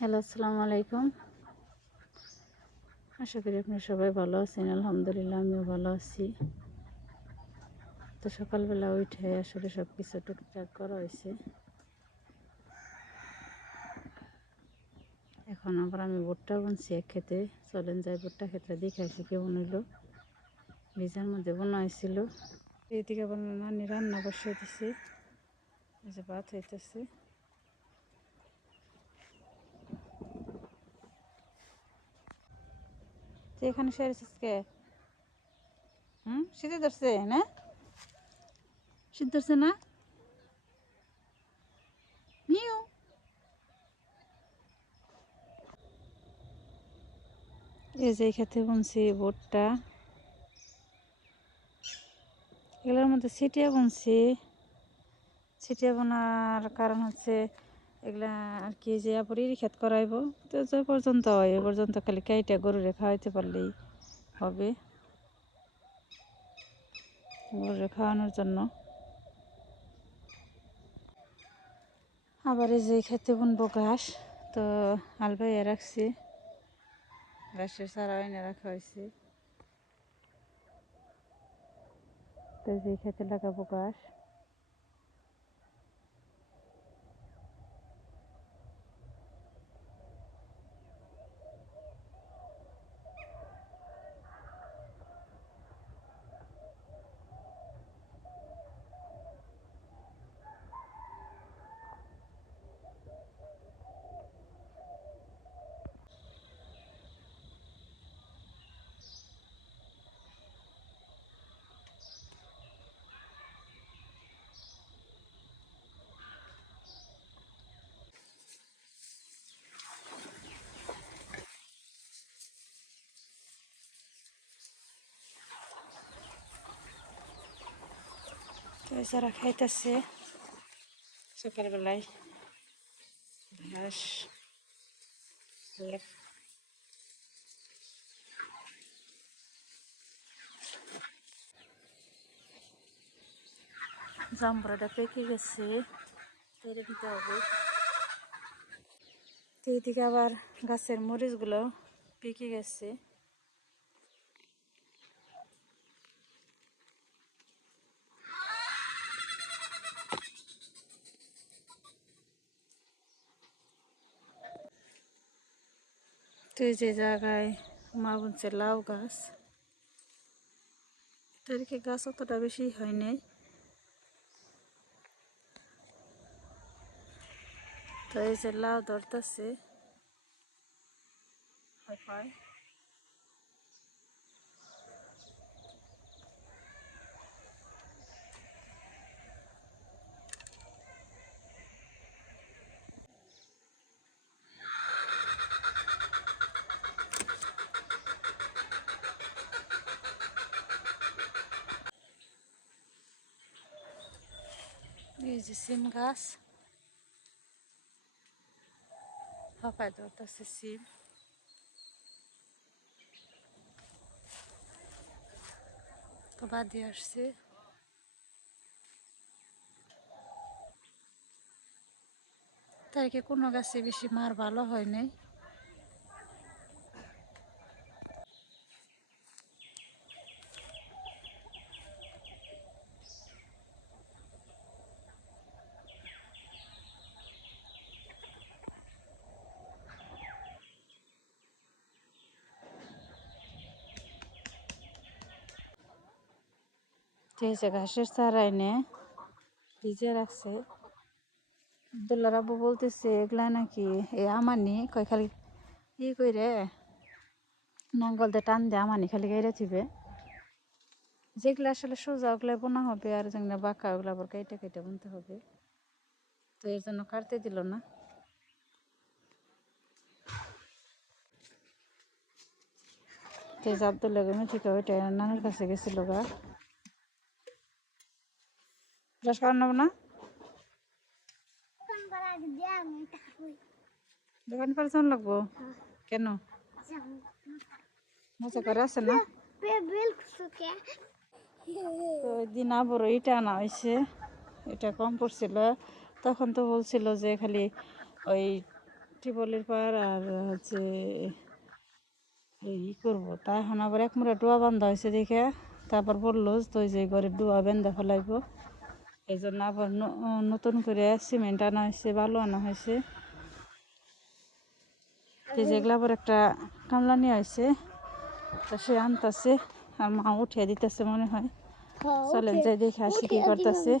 Hello, আসসালামু আলাইকুম। আশা করি আপনারা সবাই ভালো আছেন। আলহামদুলিল্লাহ আমিও ভালো আছি। তো সকালবেলা উঠে আসলে সব কিছু টুকটাক করা হয়েছে। এখন আবার আমি ভুট্টা বুনছি এক খেতে। চলেন যাই ভুট্টা ক্ষেতটা দেখে আসি কেমন হইলো। ভিজার মধ্যে বোনা হয়েছিল। এইদিকে আবার নানি রান্না বসিয়ে দিছে। এই যে ভাত হইতেছে। তো এখানে সেরেছিস কে? শীতে ধরছে না? শীত ধরছে না? মিউ। এই যে খেতে বুনছি ভুট্টা। এগুলোর মধ্যে ছিটিয়ে বুনছি। ছিটিয়ে বোনার কারণ হচ্ছে এগুলা আর কি যে পরে ক্ষেত করাইব। তো যে পর্যন্ত হয় এ পর্যন্ত খালি কাইটা গরুরে খাওয়াইতে পারলেই হবে, গরুরে খাওয়ানোর জন্য। আবার এই যে খেতে বুনবো ঘাস, তো হাল বাইয়া রাখছি, ঘাসের চারা এনে রাখা হয়েছে। তো যে খেতে লাগাবো ঘাস। তো যারা খাইতেছে সকালবেলায় ঘাস, জাম্বুরাটা পেকে গেছে, তেরে দিতে হবে। তো এইদিকে আবার গাছের মরিচগুলো পেকে গেছে। তো এই যে জায়গায় মা বুনছে লাউ গাছ, এটার গাছ অতটা বেশি হয় নাই। তো এই যে লাউ ধরতেছে, হয় এই যে সিম গাছ, পাপায় ধরতেছে সিম। তো বাদি আসছে। তাই কি কোনো গাছে বেশি মার ভালো হয় নাই। তো এই যে ঘাসের চারা এনে ভিজে রাখছে। আব্দুল্লাহ রাব্বু বলতেছে এগুলা নাকি আমানি কয় খালি কইরে নাঙ্গল দিয়ে টান দিয়ে আমানি খালি গাইরে থিবে। যেগুলো আসলে সোজা ওগুলো বোনা হবে, আর যেগুলো বাঁকা ওগুলো আবার কেটে কেটে বুনতে হবে। তো এর জন্য কাটতে দিল না। তো এই যে আব্দুল্লাহ থেকে ওইটা নানার কাছে গেছিল গা। ব্রাশ করার নেবো না, দোকান করে যাওয়ার লাগবো কেন? মজা করে আছে না? তো ওই দিন আবার ইটা আনা হয়েছে, এটা কম পড়ছিল। তখন তো বলছিল যে খালি ওই টিবলের পার আর হচ্ছে এই করবো, তা এখন আবার এক মুড়া ডোয়া বান্ধা হয়েছে দেখে তারপর বললো তো যে ঘরের ডোয়া বেঁধে ফেলাইব, এই জন্য আবার নতুন করে সিমেন্ট আনা হয়েছে, বালু আনা হয়েছে। এই যেগুলো আবার একটা কামলা নিয়ে আসছে, তা সে আনতেছে আর মা উঠিয়ে দিতেছে মনে হয়। চলেন যাই দেখে আসি কি করতেছে।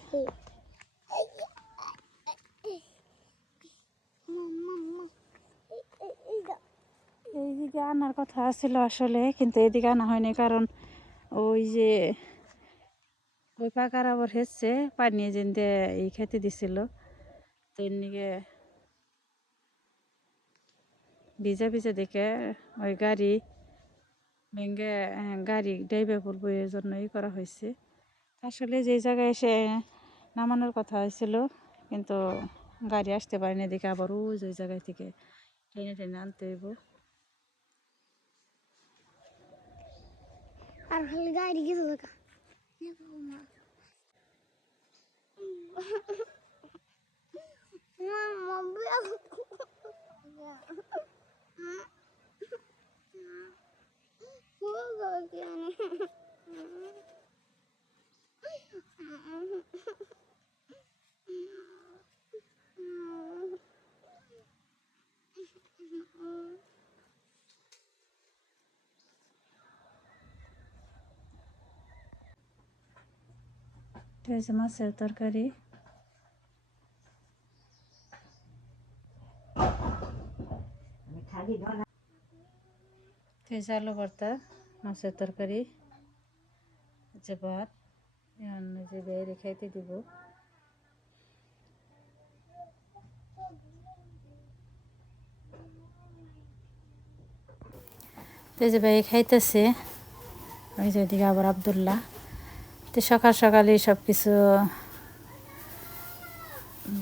এইদিকে আনার কথা ছিল আসলে, কিন্তু এদিকে আনা হয়নি, কারণ ওই যে ওই পাকার আবার হেসছে পানি যেতে এই খেতে দিছিল, তো এদিকে ভিজা ভিজা দেখে ওই গাড়ি ভেঙে গাড়ি ডাইবে পড়বো, এর জন্যই করা হয়েছে। আসলে যে জায়গায় এসে নামানোর কথা হয়েছিল, কিন্তু গাড়ি আসতে পারেনি, দেখে আবার ওই জায়গায় থেকে টেনে টেনে আনতে হইব। আর খালি গাড়ি গেছে দেখা এটা হচ্ছে মাছের তরকারি, হচ্ছে আলু ভর্তা, মাছের তরকারি, হচ্ছে ভাত, এখন যে বাইরে খাইতে দিব। তো এই যে ভাই খাইতেছে, ওই যে ওইদিকে আবার আবদুল্লাহ। তো সকাল সকালে সব কিছু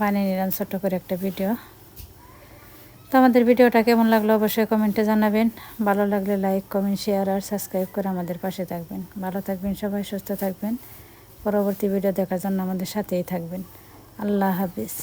বানিয়ে নিলাম ছোট্ট করে একটা ভিডিও। তো আমাদের ভিডিওটা কেমন লাগলো অবশ্যই কমেন্টে জানাবেন। ভালো লাগলে লাইক, কমেন্ট, শেয়ার আর সাবস্ক্রাইব করে আমাদের পাশে থাকবেন। ভালো থাকবেন সবাই, সুস্থ থাকবেন। পরবর্তী ভিডিও দেখার জন্য আমাদের সাথেই থাকবেন। আল্লাহ হাফিজ।